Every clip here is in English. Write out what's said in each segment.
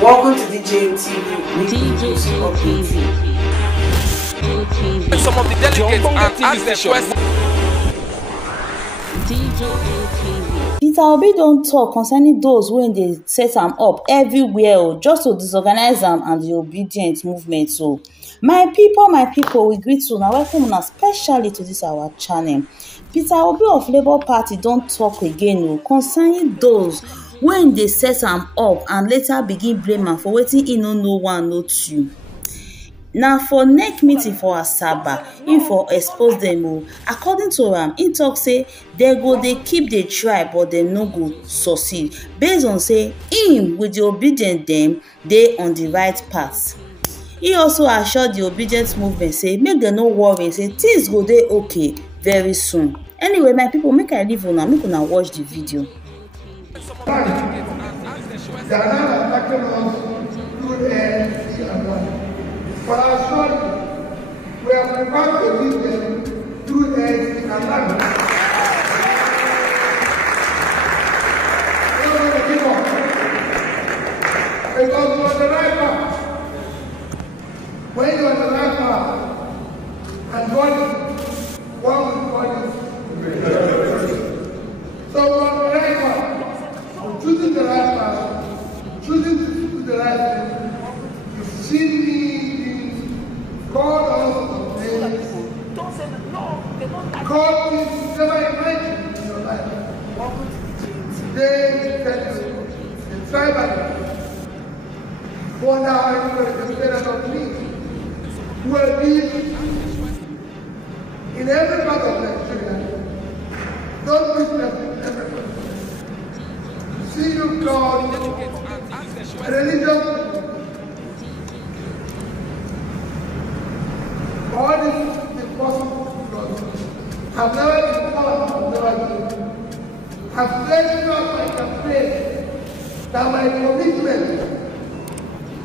Welcome to DJ TV. Some of the delegates and ask the question. Peter Obi don talk concerning those when they set am up everywhere just to disorganize am and the Obidient movement. So my people, we greet you now. Welcome una especially to this our channel. Peter Obi of Labour Party don talk again concerning those when they set am up and later begin blame am for wetin e no know one no two. Na for neck meeting for Asaba im for expose dem according to am im tok say dem go dey keep dey try but dem no go succeed based on say im with the Obidient dem dey on the right path. He also assure the Obidient movement say make dem no worry say things go dey okay very soon. Anyway my people, make I leave una make una watch the video. But I assure you, we are prepared to lead them through eggs and land. We are going to give up. Because we are the right path. When you are the right path, and one will body. So we are the right path. Choosing the right path, choosing to do the right thing. You see me. God also names. God is never imagined in your life. Today, in tribal, wonder how you will take care of me. Who will be in every part of Nigeria. Don't business everybody. See you, God, religion. All this is possible because I've never been born, I've never been. I've pledged out my campaign that my commitment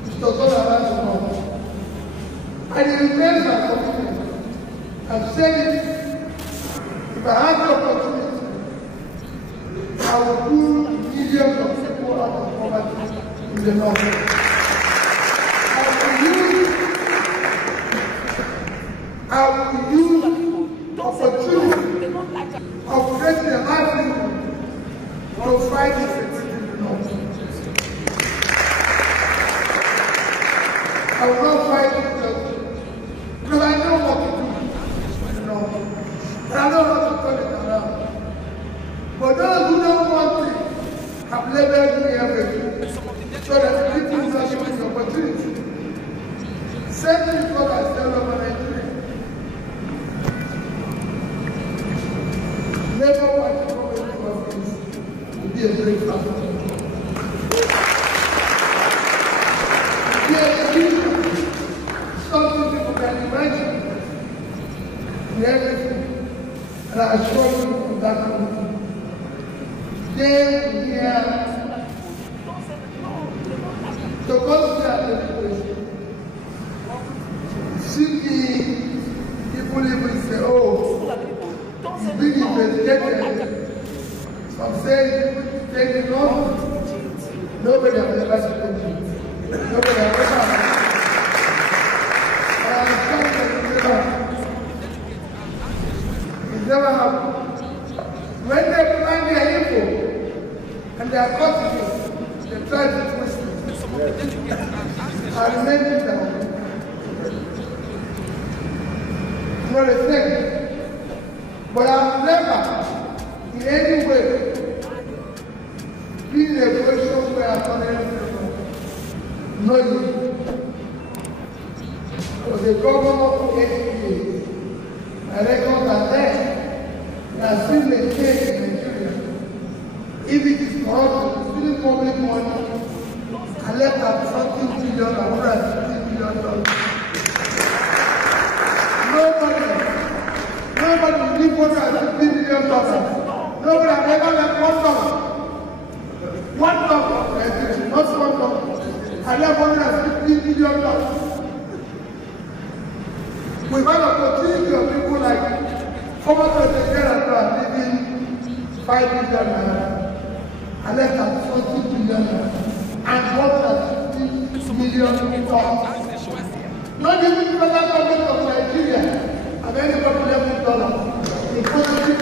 is to go around the world. I remain my commitment. I've said it. If I have the opportunity, I will do millions of people out of poverty in the north. I will use opportunity of creating a livelihood to fight this in the north. I will not fight it because I know what to do in the north. And I know how to turn it around. But those who don't want it have labeled me everything so that the people will not give me the opportunity. Same thing what I tell over Nigeria. Never want to come into office to be a great family. To be a leader, something people can imagine in everything. And I assure you of that community. Today we are to consider the situation. See people even say, oh, it's been investigated. Some say take it on. Nobody has ever spoken to it. Nobody has ever. And I understand that it's never happened. When they find their info and they are caught it, they try to twist it. I remain down. It's not a thing. But I've never, in any way, been in a position where I've done anything. No, you. I was a governor for 8 years. My records are there. And I still maintain in Nigeria. If it is corrupt, stealing public money, I left at something billion, $150 million. Nobody will give $150 million. Nobody has ever left $1. $1, not $1. I left $150 million. We've had opportunity of people like former President General living $5 billion. I left at $40 billion. And what has $50 billion dollars. Not even the federal government of Nigeria have any $11 dollars. The positive,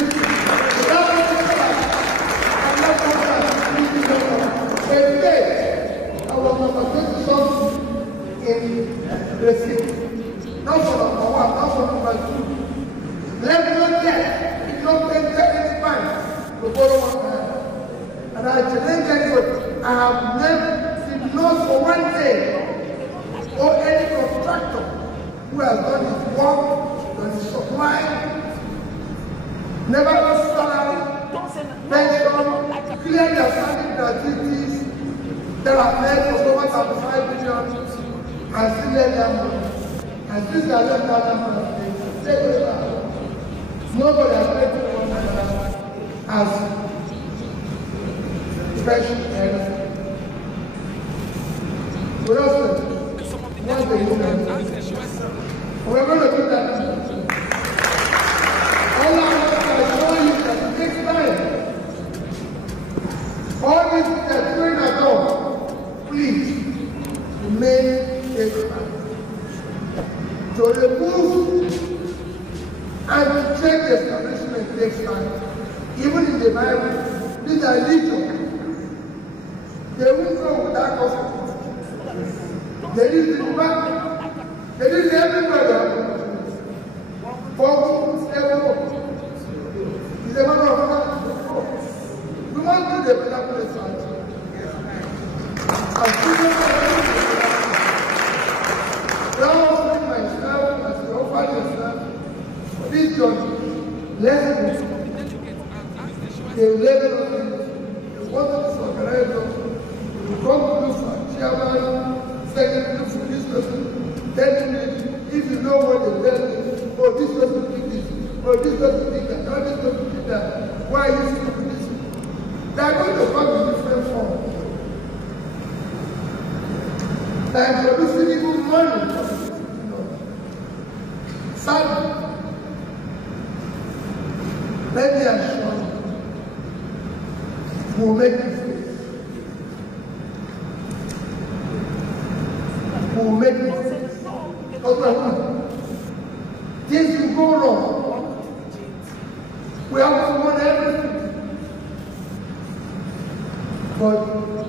I was number 20 in receipt. Not for number 1, not for number 2. Let not get, it not take any time to borrow $1. And I challenge anybody, I have never seen not for one day or any contractor who has done his work, done his supply, never lost salary, pension, clearly outstanding gratuities that are made for over 35 billion and still let them money. And since they are left out of take it back. Nobody has paid $1 as special benefit. So that's once they do that, we're going to do that. All I want to show you that it takes time. All this that doing at home, please remain patient. To remove and to check the establishment takes time. Even in the Bible, these are legions. They won't go without consequences. They use the back. They use everybody. For everyone. It's a matter of fact. We must do the better place. Now, myself, as you offer yourself, for this journey, let's they will let us in. They want to disorganize us. We come to look for chairman, second look for this person, then if you know what they tell me, oh, this person did this, oh, this person did that, oh, this person did that, why are you still this? They are going to come in different forms. They are producing even money. Sadly, let me assure you, we will make mistakes. We will make mistakes. Things will go wrong. We have to want everything. But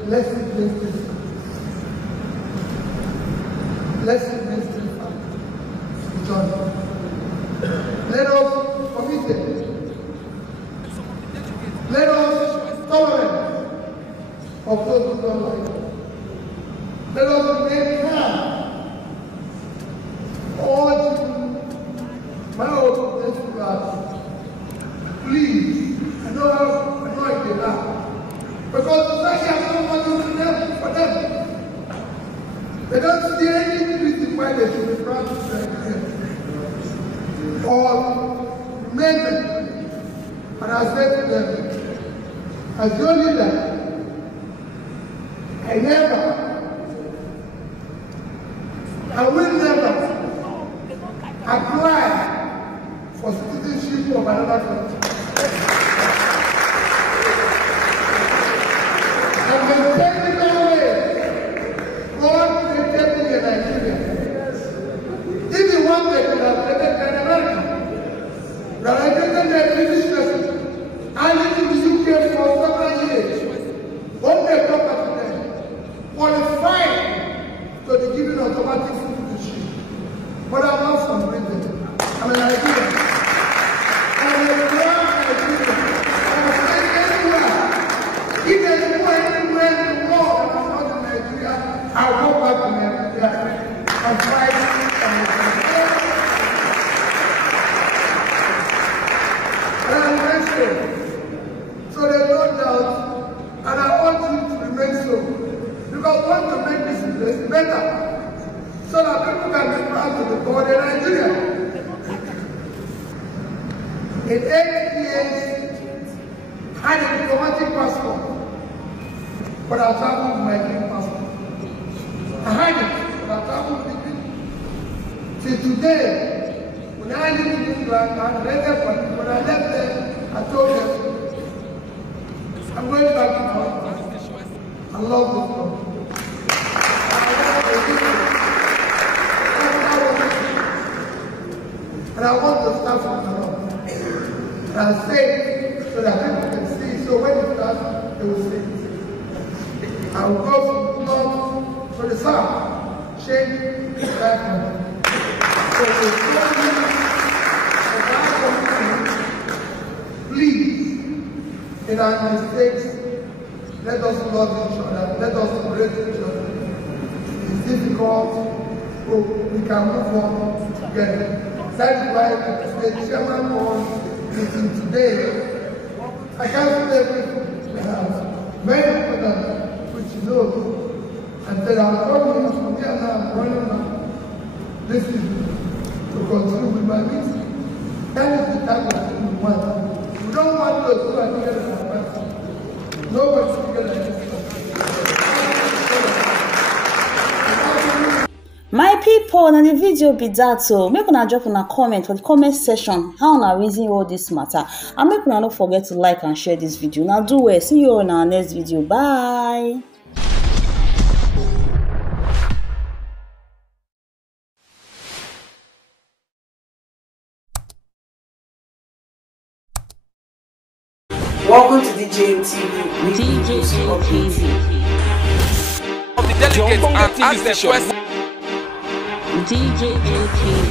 let's make this. Let's make this done. Let us commit it. Let us tolerate of those who don't like it. Let us remain calm. All my old friends, please, I know how annoyed they are. Because society has no money for them. They don't see any reason why they should be proud to say or remain. And I said to them, as your leader, I will never apply for citizenship of another country. And when taking away, God created me in Nigeria. If you want me to have created an American, that I created a British person, I lived in the UK for several years. When they come back to them, qualified to the giving of automatic citizenship. But I'm not from Britain. I'm a Nigerian. I'm a proud Nigerian. I'm saying anywhere. If there's more anywhere in the world that I'm not in Nigeria, I'll go back to Nigeria and fight and I'm grateful. So there's no doubt, and I want you to remain so. Because I want to make this place better. So that people can be proud to be born in Nigeria. In 8 years, I had a diplomatic passport, but I traveled with my green passport. I had it, but I traveled with it. Till today, when I lived in England, I rented for it. When I left there, I told them, I'm going back to Hong Kong. I love this country. I want to start from the rock. And say it so that people can see. So when it starts, they will see it. I will go from the north to the south, change the background. So please, in our mistakes, let us love each other, let us embrace each other. It's difficult, but we can move on together. That is why the chairman called meeting today. I can't say everything. Many people that which know and said, I'm calling you from here now, I'm running now. This is to continue with my meeting. That is the type of thing we want. We don't want those who are together as a person. Nobody's together as a person. My people, na the video be that, so make una drop una comment for the comment section how una reason all this matter, and make una not forget to like and share this video. Now do well. See you in our next video. Bye. Welcome to DJ TV. Of the delegates and ask them questions. DJ TV.